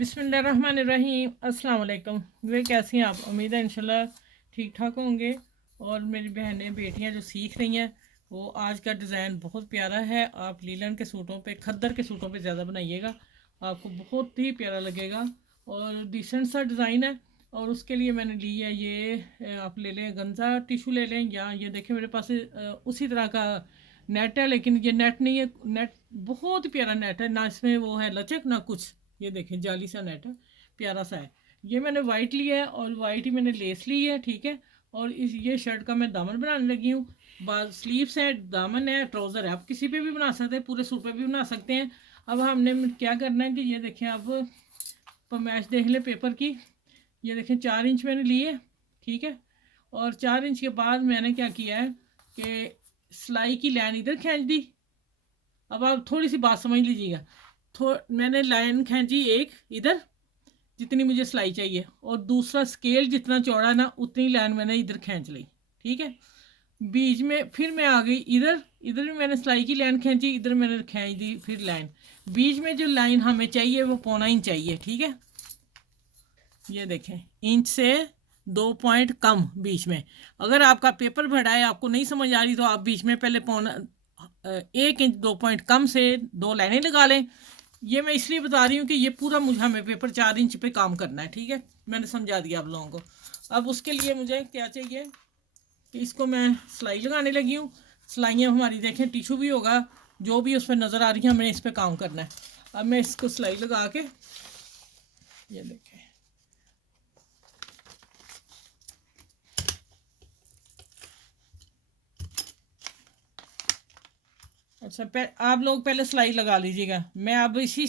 बिस्मिल्लाहिर्रहमानिर्रहीम। अस्सलाम वालेकुम। वे कैसी हैं आप? उम्मीद है इंशाल्लाह ठीक ठाक होंगे। और मेरी बहनें बेटियां जो सीख रही हैं वो आज का डिज़ाइन बहुत प्यारा है। आप लीलन के सूटों पे, खद्दर के सूटों पे ज़्यादा बनाइएगा, आपको बहुत ही प्यारा लगेगा और डिसेंट सा डिज़ाइन है। और उसके लिए मैंने ली है ये, आप ले लें गंजा टिशू ले लें, या ये देखें मेरे पास उसी तरह का नेट है, लेकिन ये नेट नहीं है। नेट बहुत प्यारा नेट है, ना इसमें वो है लचक ना कुछ। ये देखें जाली सा नेट है, प्यारा सा है। ये मैंने वाइट लिया है और वाइट ही मैंने लेस ली है, ठीक है। और इस ये शर्ट का मैं दामन बनाने लगी हूँ। बाद स्लीव्स है, दामन है, ट्राउज़र है। आप किसी पे भी बना सकते हैं, पूरे सूट पे भी बना सकते हैं। अब हमने क्या करना है कि ये देखें, अब पैमाइश देख लें पेपर की। ये देखें 4 इंच मैंने ली है, ठीक है। और 4 इंच के बाद मैंने क्या किया है कि सिलाई की लाइन इधर खींच दी। अब आप थोड़ी सी बात समझ लीजिएगा। मैंने लाइन खींची एक इधर, जितनी मुझे सिलाई चाहिए, और दूसरा स्केल जितना चौड़ा ना उतनी लाइन मैंने इधर खींच ली, ठीक है। बीच में फिर मैं आ गई इधर, इधर भी मैंने सिलाई की लाइन खींची, इधर मैंने खींच दी फिर लाइन। बीच में जो लाइन हमें चाहिए वो 1.25 इंच चाहिए, ठीक है। ये देखें, इंच से 2 पॉइंट कम बीच में। अगर आपका पेपर बड़ा है, आपको नहीं समझ आ रही, तो आप बीच में पहले 1 इंच 2 पॉइंट कम से 2 लाइनें लगा लें। ये मैं इसलिए बता रही हूँ कि ये पूरा मुझे हमें पेपर 4 इंच पे काम करना है, ठीक है। मैंने समझा दिया आप लोगों को। अब उसके लिए मुझे क्या चाहिए कि इसको मैं सिलाई लगाने लगी हूँ। सिलाइयाँ हमारी देखें, टिशू भी होगा, जो भी उस पर नज़र आ रही है, हमें इस पर काम करना है। अब मैं इसको सिलाई लगा के, ये देखें, अच्छा आप लोग पहले सिलाई लगा लीजिएगा। मैं अब इसी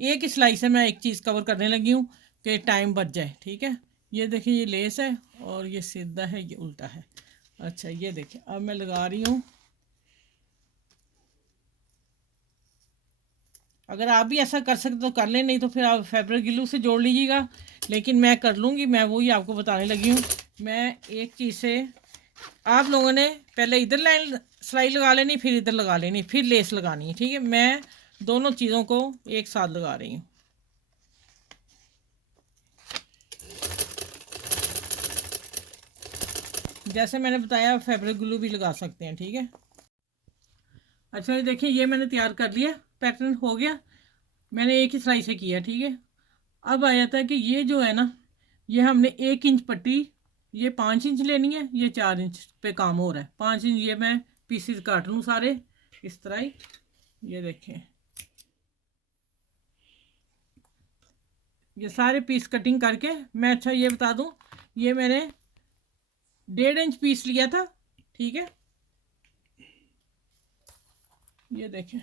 एक ही सिलाई से मैं एक चीज़ कवर करने लगी हूँ कि टाइम बच जाए, ठीक है। ये देखिए, ये लेस है और ये सीधा है, ये उल्टा है। अच्छा ये देखिए, अब मैं लगा रही हूँ। अगर आप भी ऐसा कर सकते तो कर लें, नहीं तो फिर आप फैब्रिक ग्लू से जोड़ लीजिएगा। लेकिन मैं कर लूँगी, मैं वही आपको बताने लगी हूँ। मैं एक चीज़ से, आप लोगों ने पहले इधर लाइन सिलाई लगा लेनी, फिर इधर लगा लेनी, फिर लेस लगानी है, ठीक है। मैं दोनों चीज़ों को एक साथ लगा रही हूँ। जैसे मैंने बताया, फैब्रिक ग्लू भी लगा सकते हैं, ठीक है। अच्छा ये देखिए, ये मैंने तैयार कर लिया, पैटर्न हो गया। मैंने एक ही सिलाई से किया, ठीक है। अब आ जाता है कि ये जो है ना, ये हमने 1 इंच पट्टी, ये 5 इंच लेनी है, ये 4 इंच पे काम हो रहा है। 5 इंच ये मैं पीसीज काट लूँ सारे इस तरह ही। ये देखें, ये सारे पीस कटिंग करके मैं, अच्छा ये बता दूँ, ये मैंने 1.5 इंच पीस लिया था, ठीक है। ये देखें,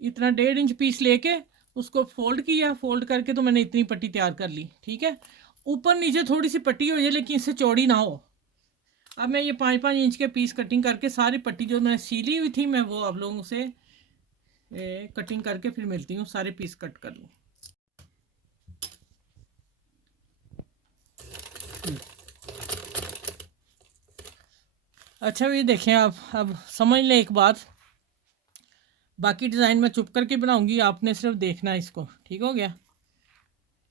इतना 1.5 इंच पीस लेके उसको फोल्ड किया, फोल्ड करके तो मैंने इतनी पट्टी तैयार कर ली, ठीक है। ऊपर नीचे थोड़ी सी पट्टी हो जाए, लेकिन इससे चौड़ी ना हो। अब मैं ये 5-5 इंच के पीस कटिंग करके सारी पट्टी जो मैंने सीली हुई थी, मैं वो आप लोगों से कटिंग करके फिर मिलती हूँ। सारे पीस कट कर लूँ। अच्छा ये देखें, आप अब समझ लें एक बात, बाकी डिज़ाइन मैं चुप करके बनाऊंगी, आपने सिर्फ देखना है इसको, ठीक हो गया।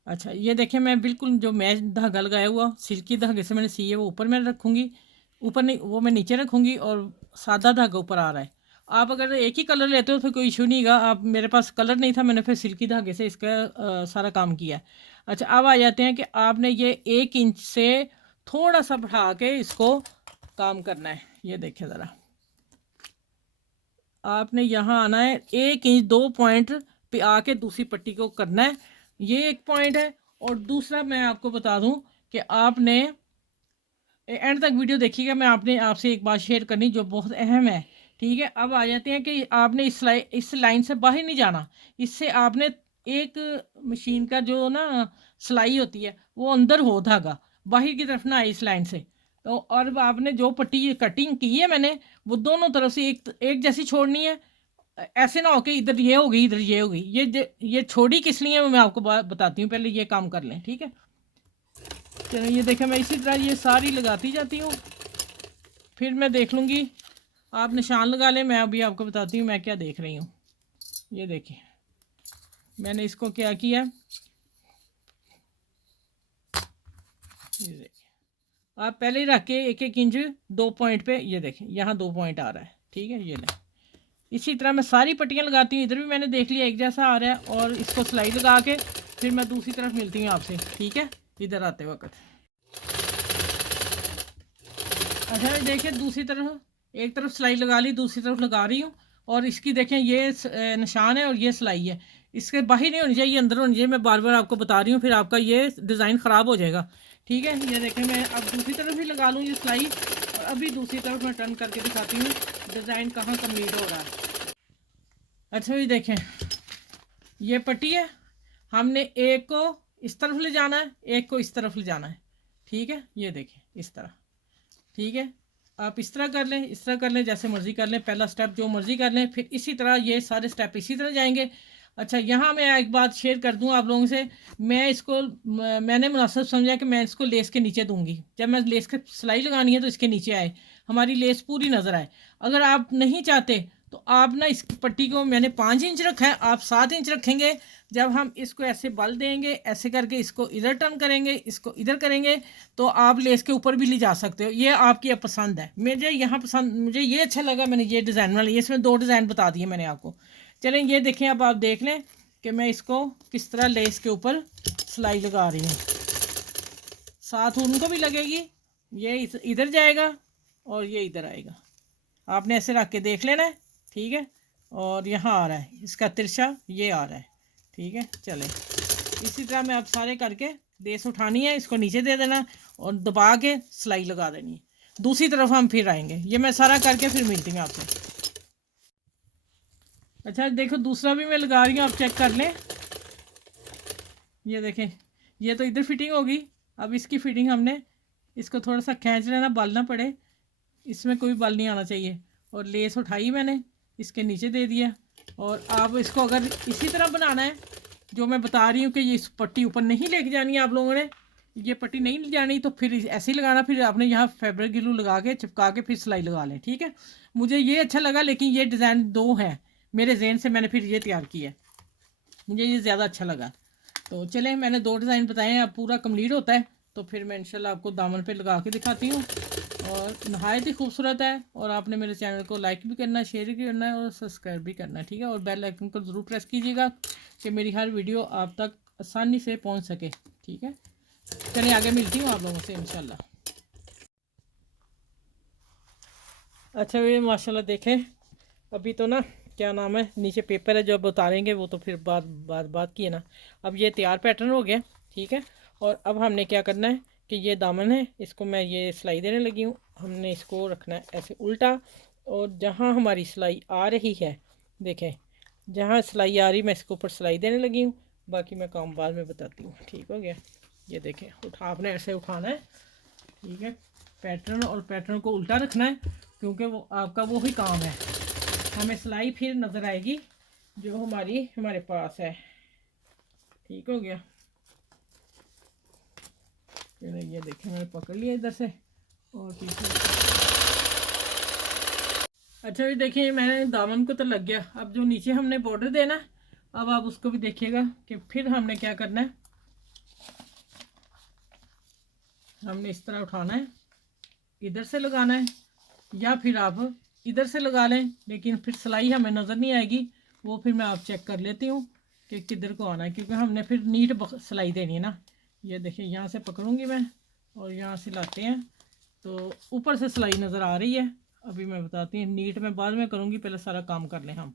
अच्छा ये देखें, मैं बिल्कुल जो मैच धागा लगाया हुआ सिल्की धागे से मैंने सी है, वो ऊपर मैं रखूँगी, ऊपर नहीं, वो मैं नीचे रखूँगी, और सादा धागा ऊपर आ रहा है। आप अगर एक ही कलर लेते हो तो कोई इशू नहीं गा। आप, मेरे पास कलर नहीं था, मैंने फिर सिल्की धागे से इसका सारा काम किया। अच्छा अब आ जाते हैं कि आपने ये 1 इंच से थोड़ा सा बढ़ा के इसको काम करना है। ये देखें ज़रा, आपने यहाँ आना है, 1 इंच 2 पॉइंट पे आके दूसरी पट्टी को करना है। ये एक पॉइंट है। और दूसरा मैं आपको बता दूं कि आपने एंड तक वीडियो देखिएगा, मैं आपने आपसे एक बात शेयर करनी जो बहुत अहम है, ठीक है। अब आ जाते हैं कि आपने इस लाइन से बाहर नहीं जाना। इससे आपने एक मशीन का जो ना सिलाई होती है, वो अंदर हो धागा, बाहर की तरफ ना आए इस लाइन से। तो और आपने जो पट्टी कटिंग की है मैंने, वो दोनों तरफ से एक एक जैसी छोड़नी है। ऐसे ना हो कि इधर ये हो गई इधर ये हो गई। ये छोड़ी किस लिए है, मैं आपको बताती हूँ, पहले ये काम कर लें, ठीक है। चलो ये देखें, मैं इसी तरह ये सारी लगाती जाती हूँ, फिर मैं देख लूँगी। आप निशान लगा लें, मैं अभी आपको बताती हूँ मैं क्या देख रही हूँ। ये देखिए, मैंने इसको क्या किया, ये देखिए आप पहले ही रख के 1-1 इंच 2 पॉइंट पे, ये देखें यहाँ 2 पॉइंट आ रहा है, ठीक है। ये लें, इसी तरह मैं सारी पट्टियाँ लगाती हूँ। इधर भी मैंने देख लिया एक जैसा आ रहा है, और इसको सिलाई लगा के फिर मैं दूसरी तरफ मिलती हूँ आपसे, ठीक है, इधर आते वक्त। अच्छा देखिए दूसरी तरफ, एक तरफ सिलाई लगा ली, दूसरी तरफ लगा रही हूँ, और इसकी देखें ये निशान है और ये सिलाई है, इसके बाहर नहीं होनी चाहिए, अंदर होनी चाहिए। मैं बार बार आपको बता रही हूँ, फिर आपका ये डिज़ाइन ख़राब हो जाएगा, ठीक है। ये देखें मैं अब दूसरी तरफ भी लगा लूँ ये सिलाई, और अभी दूसरी तरफ मैं टर्न करके दिखाती हूँ डिज़ाइन कहाँ कम्प्लीट हो रहा है। अच्छा ये देखें ये पट्टी है, हमने एक को इस तरफ ले जाना है, एक को इस तरफ ले जाना है, ठीक है। ये देखें इस तरह, ठीक है। आप इस तरह कर लें, इस तरह कर लें, जैसे मर्ज़ी कर लें, पहला स्टेप जो मर्ज़ी कर लें, फिर इसी तरह ये सारे स्टेप इसी तरह जाएंगे। अच्छा यहाँ मैं एक बात शेयर कर दूँ आप लोगों से, मैं इसको मैंने मुनासिब समझा कि मैं इसको लेस के नीचे दूंगी। जब मैं लेस के सिलाई लगानी है तो इसके नीचे आए, हमारी लेस पूरी नज़र आए। अगर आप नहीं चाहते तो आप ना इस पट्टी को मैंने 5 इंच रखा है, आप 7 इंच रखेंगे। जब हम इसको ऐसे बल देंगे, ऐसे करके इसको इधर टर्न करेंगे, इसको इधर करेंगे, तो आप लेस के ऊपर भी ले जा सकते हो। ये आपकी अब पसंद है। मुझे यहाँ पसंद, मुझे ये अच्छा लगा, मैंने ये डिज़ाइन वाला, ये इसमें 2 डिज़ाइन बता दिए मैंने आपको। चलें ये देखें, अब आप देख लें कि मैं इसको किस तरह लेस के ऊपर सिलाई लगा रही हूँ। साथ उनको भी लगेगी, ये इधर जाएगा और ये इधर आएगा। आपने ऐसे रख के देख लेना है, ठीक है। और यहाँ आ रहा है इसका तिरछा, ये आ रहा है, ठीक है। चलें इसी तरह मैं अब सारे करके लेस उठानी है, इसको नीचे दे देना और दबा के सिलाई लगा देनी है। दूसरी तरफ हम फिर आएंगे, ये मैं सारा करके फिर मिलती हूँ आपसे। अच्छा देखो दूसरा भी मैं लगा रही हूँ, आप चेक कर लें। ये देखें ये तो इधर फिटिंग होगी, अब इसकी फिटिंग हमने इसको थोड़ा सा खींच लेना, बल ना पड़े, इसमें कोई बल नहीं आना चाहिए। और लेस उठाई मैंने, इसके नीचे दे दिया। और आप इसको अगर इसी तरह बनाना है जो मैं बता रही हूँ कि ये इस पट्टी ऊपर नहीं लेके जानी है आप लोगों ने, ये पट्टी नहीं ले जानी, तो फिर ऐसे ही लगाना। फिर आपने यहाँ फैब्रिक ग्लू लगा के चिपका के फिर सिलाई लगा लें, ठीक है। मुझे ये अच्छा लगा, लेकिन ये डिज़ाइन 2 है मेरे जहन से, मैंने फिर ये तैयार किया है, मुझे ये ज़्यादा अच्छा लगा। तो चलें मैंने 2 डिज़ाइन बताए हैं, अब पूरा कंप्लीट होता है तो फिर मैं इंशाल्लाह आपको दामन पे लगा के दिखाती हूँ। और नहायत ही खूबसूरत है। और आपने मेरे चैनल को लाइक भी करना है, शेयर भी करना है और सब्सक्राइब भी करना है, ठीक है। और बेल आइकन को ज़रूर प्रेस कीजिएगा कि मेरी हर वीडियो आप तक आसानी से पहुँच सके, ठीक है। चलिए आगे मिलती हूँ आप लोगों से इंशाल्लाह। अच्छा ये माशाल्लाह देखें, अभी तो ना क्या नाम है, नीचे पेपर है जो अब उतारेंगे, वो तो फिर बात की है ना। अब ये तैयार पैटर्न हो गया, ठीक है। और अब हमने क्या करना है कि ये दामन है, इसको मैं ये सिलाई देने लगी हूँ। हमने इसको रखना है ऐसे उल्टा, और जहाँ हमारी सिलाई आ रही है, देखें जहाँ सिलाई आ रही मैं इसके ऊपर सिलाई देने लगी हूँ। बाकी मैं काम बाद में बताती हूँ, ठीक हो गया। ये देखें आपने ऐसे उठाना है, ठीक है, पैटर्न, और पैटर्न को उल्टा रखना है, क्योंकि वो आपका वो ही काम है। हमें सिलाई फिर नज़र आएगी जो हमारे पास है, ठीक हो गया। ये देखें मैंने पकड़ लिया इधर से और पीछे। अच्छा ये देखिए मैंने दामन को तो लग गया, अब जो नीचे हमने बॉर्डर देना, अब आप उसको भी देखिएगा कि फिर हमने क्या करना है। हमने इस तरह उठाना है, इधर से लगाना है, या फिर आप इधर से लगा लें, लेकिन फिर सिलाई हमें नज़र नहीं आएगी। वो फिर मैं आप चेक कर लेती हूँ कि किधर को आना है, क्योंकि हमने फिर नीट सिलाई देनी है ना। ये देखिए यहाँ से पकड़ूंगी मैं और यहाँ से लाते हैं तो ऊपर से सिलाई नज़र आ रही है। अभी मैं बताती हूँ, नीट में बाद में करूँगी, पहले सारा काम कर लें हम,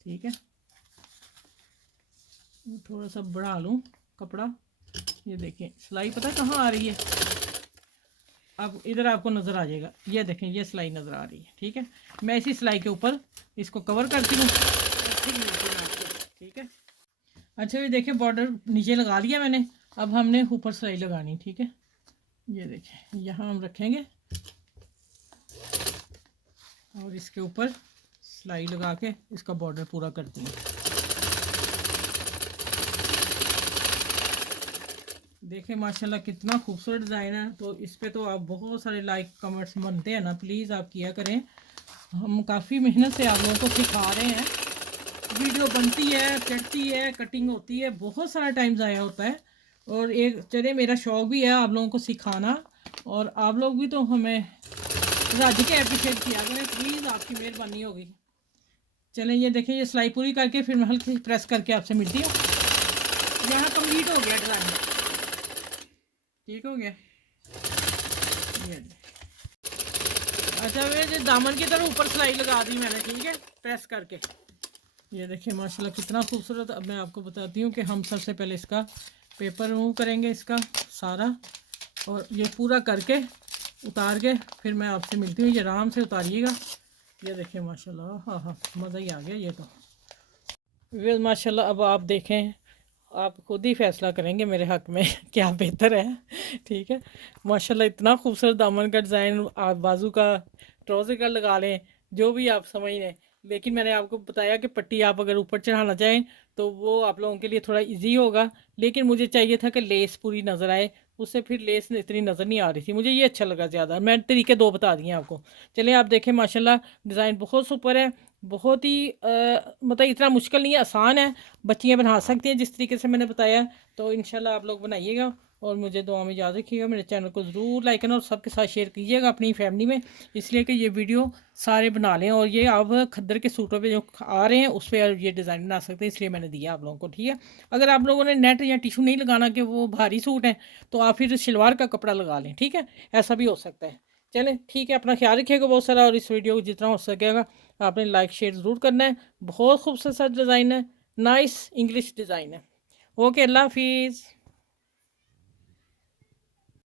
ठीक है। थोड़ा सा बढ़ा लूँ कपड़ा। ये देखिए सिलाई पता कहाँ आ रही है, अब इधर आपको नज़र आ जाएगा। ये देखें ये सिलाई नज़र आ रही है, ठीक है। मैं इसी सिलाई के ऊपर इसको कवर करती हूँ, ठीक है। अच्छा ये देखिए बॉर्डर नीचे लगा लिया मैंने, अब हमने ऊपर सिलाई लगानी, ठीक है। ये देखें यहाँ हम रखेंगे और इसके ऊपर सिलाई लगा के इसका बॉर्डर पूरा करती हूँ। देखें माशाल्लाह कितना खूबसूरत डिज़ाइन है। तो इस पे तो आप बहुत सारे लाइक कमेंट्स बनते हैं ना, प्लीज़ आप किया करें। हम काफ़ी मेहनत से आप लोगों को सिखा रहे हैं, वीडियो बनती है, चढ़ती है, कटिंग होती है, बहुत सारा टाइम ज़ाया होता है। और एक चले मेरा शौक़ भी है आप लोगों को सिखाना, और आप लोग भी तो हमें राजी के अप्रिशिएट किया करें प्लीज़, आपकी मेहरबानी होगी। चलें ये देखें, ये सिलाई पूरी करके फिर मैं हल्की प्रेस करके आपसे मिलती हूँ। यहाँ कंप्लीट हो गया डिज़ाइन, ठीक हो गया ये। अच्छा वे दामन की तरफ ऊपर सिलाई लगा दी मैंने, ठीक है, प्रेस करके। ये देखिए माशाल्लाह कितना खूबसूरत। अब मैं आपको बताती हूँ कि हम सबसे पहले इसका पेपर रिमूव करेंगे इसका सारा, और ये पूरा करके उतार के फिर मैं आपसे मिलती हूँ। ये आराम से उतारिएगा। ये देखिए माशाल्लाह, हाँ हाँ मज़ा ही आ गया ये तो। माशाल्लाह अब आप देखें, आप खुद ही फैसला करेंगे मेरे हक़ में क्या बेहतर है, ठीक है। माशाल्लाह इतना खूबसूरत दामन का डिज़ाइन, आप बाजू का ट्राउज़र का लगा लें, जो भी आप समझ लें। लेकिन मैंने आपको बताया कि पट्टी आप अगर ऊपर चढ़ाना चाहें तो वो आप लोगों के लिए थोड़ा इजी होगा, लेकिन मुझे चाहिए था कि लेस पूरी नज़र आए, उससे फिर लेस इतनी नज़र नहीं आ रही थी, मुझे ये अच्छा लगा ज़्यादा। मैं तरीके दो बता दिए आपको। चलिए आप देखें माशाल्लाह डिज़ाइन बहुत सुपर है, बहुत ही मतलब इतना मुश्किल नहीं है, आसान है, बच्चियाँ बना सकती हैं जिस तरीके से मैंने बताया। तो इंशाल्लाह आप लोग बनाइएगा और मुझे दुआ में याद रखिएगा। मेरे चैनल को ज़रूर लाइक करना और सबके साथ शेयर कीजिएगा अपनी फैमिली में, इसलिए कि ये वीडियो सारे बना लें। और ये आप खद्दर के सूटों पे जो आ रहे हैं उस पर ये डिज़ाइन बना सकते हैं, इसलिए मैंने दिया आप लोगों को, ठीक है। अगर आप लोगों ने नेट या टिशू नहीं लगाना कि वो भारी सूट है, तो आप फिर शलवार का कपड़ा लगा लें, ठीक है, ऐसा भी हो सकता है। चलें ठीक है, अपना ख्याल रखिएगा बहुत सारा, और इस वीडियो को जितना हो सकेगा आपने लाइक शेयर ज़रूर करना है। बहुत खूबसूरत सा डिज़ाइन है, नाइस इंग्लिश डिज़ाइन है। ओके, अल्लाह हाफिज़।